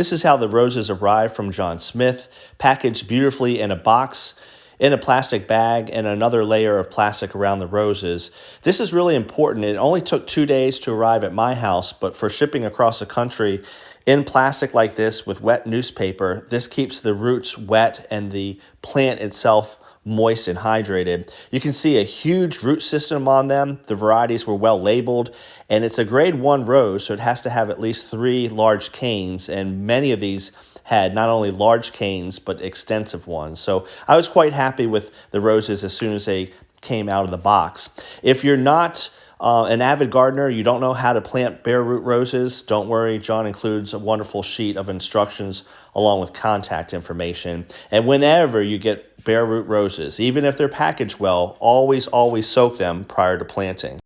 This is how the roses arrived from John Smith, packaged beautifully in a box, in a plastic bag, and another layer of plastic around the roses. This is really important. It only took 2 days to arrive at my house, but for shipping across the country in plastic like this with wet newspaper, this keeps the roots wet and the plant itself moist and hydrated. You can see a huge root system on them. The varieties were well labeled, and it's a grade 1 rose, so it has to have at least 3 large canes, and many of these had not only large canes but extensive ones. So I was quite happy with the roses as soon as they came out of the box. If you're not an avid gardener, you don't know how to plant bare root roses, don't worry. John includes a wonderful sheet of instructions along with contact information. And whenever you get bare root roses, even if they're packaged well, always soak them prior to planting.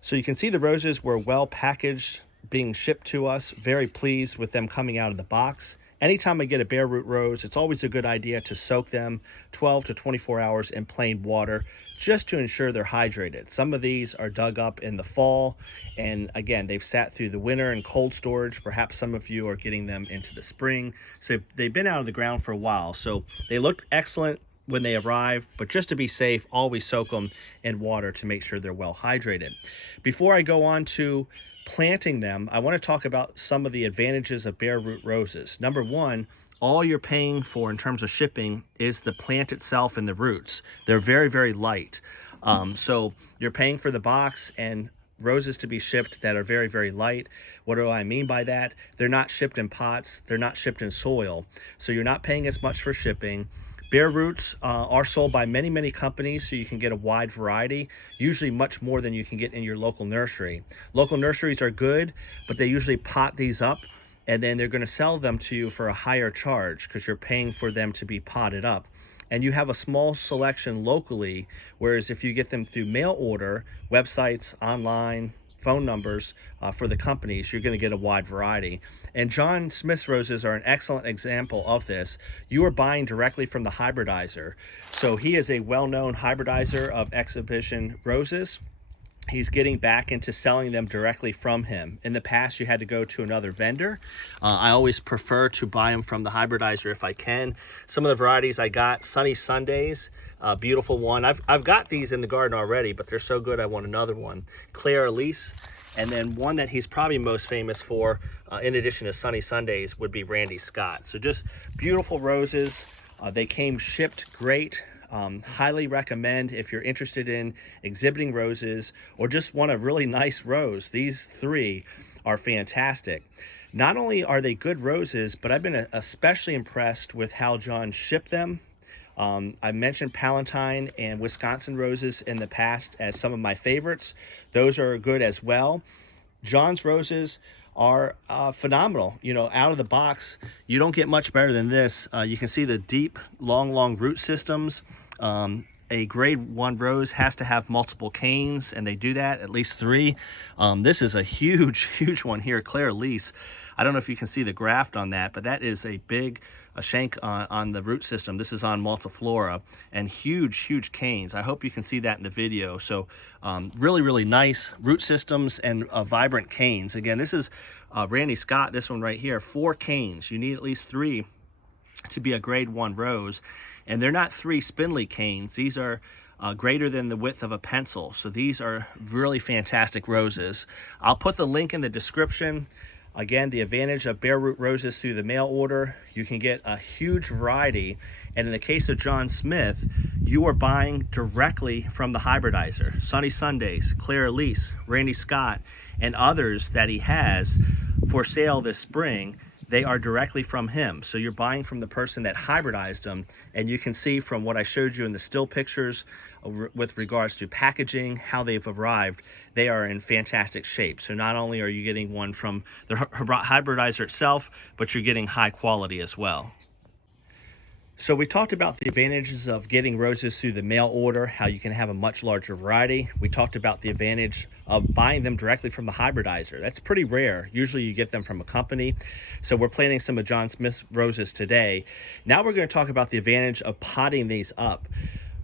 So you can see the roses were well packaged, being shipped to us. Very pleased with them coming out of the box. Anytime I get a bare root rose, it's always a good idea to soak them 12 to 24 hours in plain water just to ensure they're hydrated. Some of these are dug up in the fall, and again, they've sat through the winter in cold storage. Perhaps some of you are getting them into the spring. So they've been out of the ground for a while. So they looked excellent when they arrive, but just to be safe, always soak them in water to make sure they're well hydrated. Before I go on to planting them, I want to talk about some of the advantages of bare root roses. Number one, all you're paying for in terms of shipping is the plant itself and the roots. They're very light. So you're paying for the box and roses to be shipped that are very light. What do I mean by that? They're not shipped in pots, they're not shipped in soil, so you're not paying as much for shipping. Bare roots are sold by many companies, so you can get a wide variety, usually much more than you can get in your local nursery. Local nurseries are good, but they usually pot these up, and then they're going to sell them to you for a higher charge because you're paying for them to be potted up. And you have a small selection locally, whereas if you get them through mail order, websites, online, phone numbers for the companies, you're going to get a wide variety. And John Smith's roses are an excellent example of this. You are buying directly from the hybridizer. So he is a well-known hybridizer of exhibition roses. He's getting back into selling them directly from him. In the past, you had to go to another vendor. I always prefer to buy them from the hybridizer if I can. Some of the varieties I got, Sunny Sundays, beautiful one. I've got these in the garden already, but they're so good I want another one. Claire Elise, and then one that he's probably most famous for, in addition to Sunny Sundays, would be Randy Scott. So just beautiful roses. They came shipped great. Highly recommend if you're interested in exhibiting roses or just want a really nice rose. These 3 are fantastic. Not only are they good roses, but I've been especially impressed with how John shipped them. I mentioned Palatine and Wisconsin roses in the past as some of my favorites. Those are good as well. John's roses are phenomenal. You know, out of the box, you don't get much better than this. You can see the deep, long root systems. A grade 1 rose has to have multiple canes, and they do that, at least 3. This is a huge one here, Claire Elise. I don't know if you can see the graft on that, but that is a big shank on the root system. This is on multiflora, and huge canes. I hope you can see that in the video. So really nice root systems and vibrant canes. Again, this is Randy Scott, this one right here, 4 canes. You need at least 3 to be a grade 1 rose, and they're not 3 spindly canes. These are greater than the width of a pencil. So these are really fantastic roses. I'll put the link in the description. Again, the advantage of bare root roses through the mail order, you can get a huge variety. And in the case of John Smith, you are buying directly from the hybridizer. Sunny Sundays, Claire Elise, Randy Scott, and others that he has for sale this spring. They are directly from him. So you're buying from the person that hybridized them, and you can see from what I showed you in the still pictures with regards to packaging, how they've arrived, they are in fantastic shape. So not only are you getting one from the hybridizer itself, but you're getting high quality as well. So we talked about the advantages of getting roses through the mail order, how you can have a much larger variety. We talked about the advantage of buying them directly from the hybridizer. That's pretty rare. Usually you get them from a company. So we're planting some of John Smith's roses today. Now we're going to talk about the advantage of potting these up.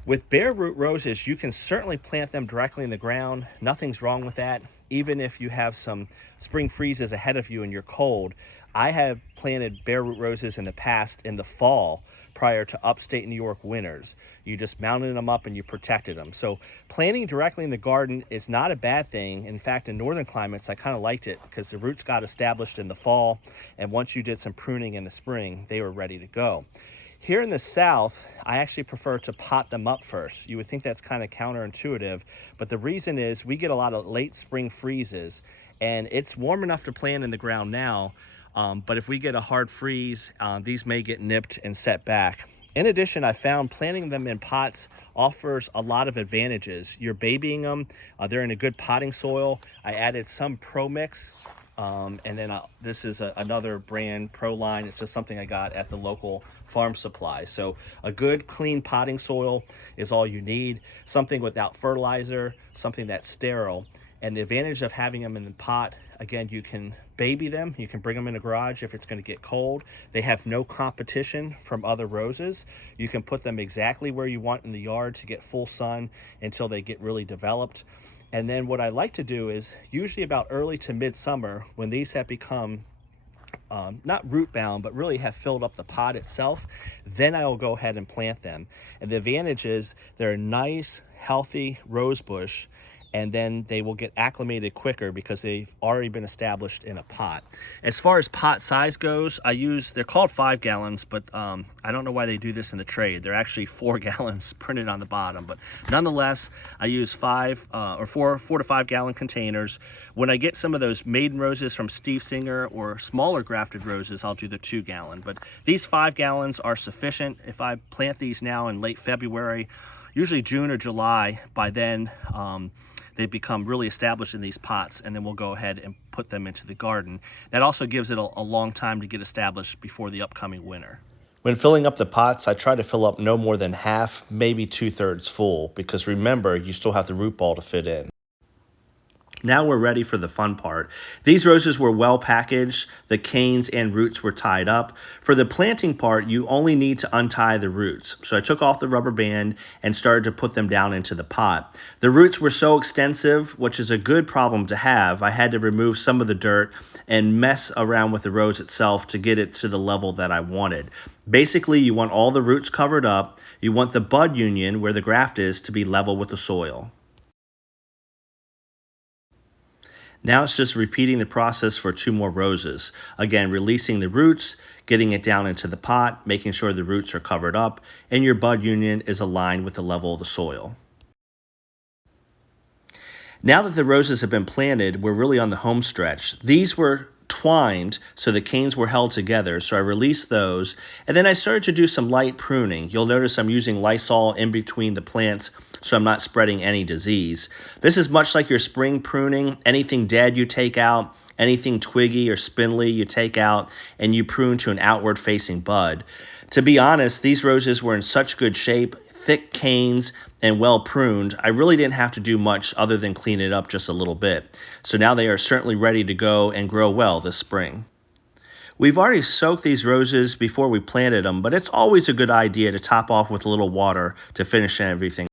With bare root roses, you can certainly plant them directly in the ground. Nothing's wrong with that. Even if you have some spring freezes ahead of you and you're cold, I have planted bare root roses in the past in the fall prior to upstate New York winters. You just mounted them up and you protected them. So planting directly in the garden is not a bad thing. In fact, in northern climates, I kind of liked it because the roots got established in the fall, and once you did some pruning in the spring, they were ready to go. Here in the South, I actually prefer to pot them up first. You would think that's kind of counterintuitive, but the reason is we get a lot of late spring freezes, and it's warm enough to plant in the ground now, but if we get a hard freeze, these may get nipped and set back. In addition, I found planting them in pots offers a lot of advantages. You're babying them, they're in a good potting soil. I added some Pro Mix, and then this is another brand, Pro Line. It's just something I got at the local farm supply. So a good clean potting soil is all you need. Something without fertilizer, something that's sterile. And the advantage of having them in the pot, again, you can baby them. You can bring them in the garage if it's going to get cold. They have no competition from other roses. You can put them exactly where you want in the yard to get full sun until they get really developed. And then what I like to do is usually about early to midsummer, when these have become not root bound, but really have filled up the pot itself, then I will go ahead and plant them. And the advantage is they're a nice, healthy rose bush, and then they will get acclimated quicker because they've already been established in a pot. As far as pot size goes, they're called 5 gallons, but I don't know why they do this in the trade. They're actually 4 gallons printed on the bottom, but nonetheless, I use 4 to 5 gallon containers. When I get some of those maiden roses from Steve Singer or smaller grafted roses, I'll do the 2 gallon, but these 5 gallons are sufficient. If I plant these now in late February, usually June or July, by then, they become really established in these pots, and then we'll go ahead and put them into the garden. That also gives it a long time to get established before the upcoming winter. When filling up the pots, I try to fill up no more than half, maybe 2/3 full, because remember, you still have the root ball to fit in. Now we're ready for the fun part. These roses were well packaged, the canes and roots were tied up. For the planting part, you only need to untie the roots. So I took off the rubber band and started to put them down into the pot. The roots were so extensive, which is a good problem to have. I had to remove some of the dirt and mess around with the rose itself to get it to the level that I wanted. Basically, you want all the roots covered up. You want the bud union, where the graft is, to be level with the soil. Now it's just repeating the process for 2 more roses. Again, releasing the roots, getting it down into the pot, making sure the roots are covered up, and your bud union is aligned with the level of the soil. Now that the roses have been planted, we're really on the home stretch. These were twined, so the canes were held together, so I released those, and then I started to do some light pruning. You'll notice I'm using Lysol in between the plants so I'm not spreading any disease. This is much like your spring pruning. Anything dead you take out, anything twiggy or spindly you take out, and you prune to an outward facing bud. To be honest, these roses were in such good shape, thick canes, and well pruned, I really didn't have to do much other than clean it up just a little bit. So now they are certainly ready to go and grow well this spring. We've already soaked these roses before we planted them, but it's always a good idea to top off with a little water to finish everything.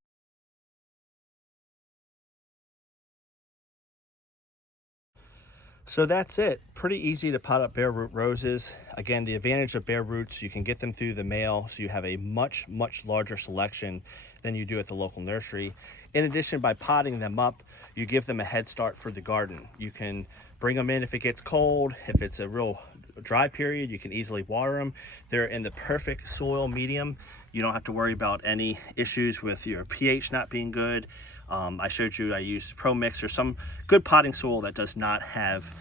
So that's it. Pretty easy to pot up bare root roses. Again, the advantage of bare roots, you can get them through the mail, so you have a much larger selection than you do at the local nursery. In addition, by potting them up, you give them a head start for the garden. You can bring them in if it gets cold. If it's a real dry period, you can easily water them. They're in the perfect soil medium. You don't have to worry about any issues with your pH not being good. I showed you I used Pro Mix or some good potting soil that does not have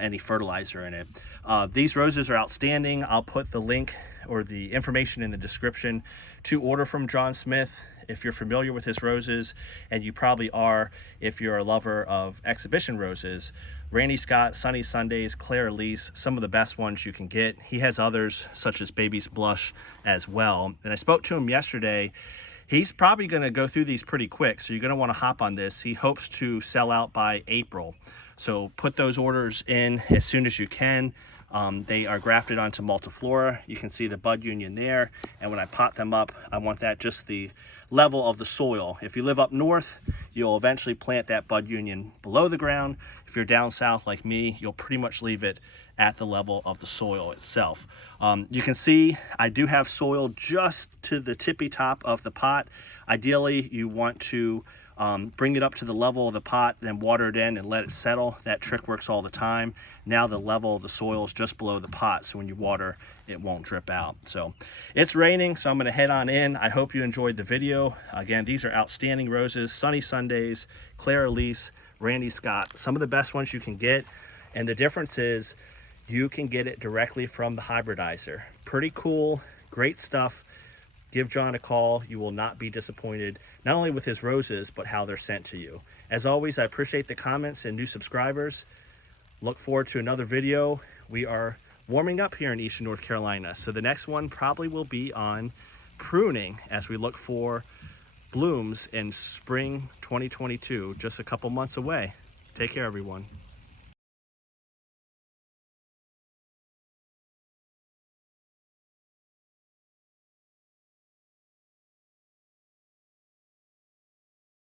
any fertilizer in it. These roses are outstanding. I'll put the link or the information in the description to order from John Smith if you're familiar with his roses, and you probably are if you're a lover of exhibition roses. Randy Scott, Sunny Sundays, Claire Elise, some of the best ones you can get. He has others such as Baby's Blush as well. And I spoke to him yesterday. He's probably going to go through these pretty quick, so you're going to want to hop on this. He hopes to sell out by April. So put those orders in as soon as you can. They are grafted onto multiflora. You can see the bud union there. And when I pot them up, I want that just the level of the soil. If you live up north, you'll eventually plant that bud union below the ground. If you're down south like me, you'll pretty much leave it at the level of the soil itself. You can see I do have soil just to the tippy top of the pot. Ideally, you want to bring it up to the level of the pot, then water it in and let it settle. That trick works all the time. Now the level of the soil is just below the pot, so when you water, it won't drip out. So it's raining, so I'm gonna head on in. I hope you enjoyed the video. Again, these are outstanding roses, Sunny Sundays, Claire Elise, Randy Scott, some of the best ones you can get. And the difference is you can get it directly from the hybridizer. Pretty cool, great stuff. Give John a call. You will not be disappointed, not only with his roses, but how they're sent to you. As always, I appreciate the comments and new subscribers. Look forward to another video. We are warming up here in Eastern North Carolina, so the next one probably will be on pruning as we look for blooms in spring 2022, just a couple months away. Take care, everyone.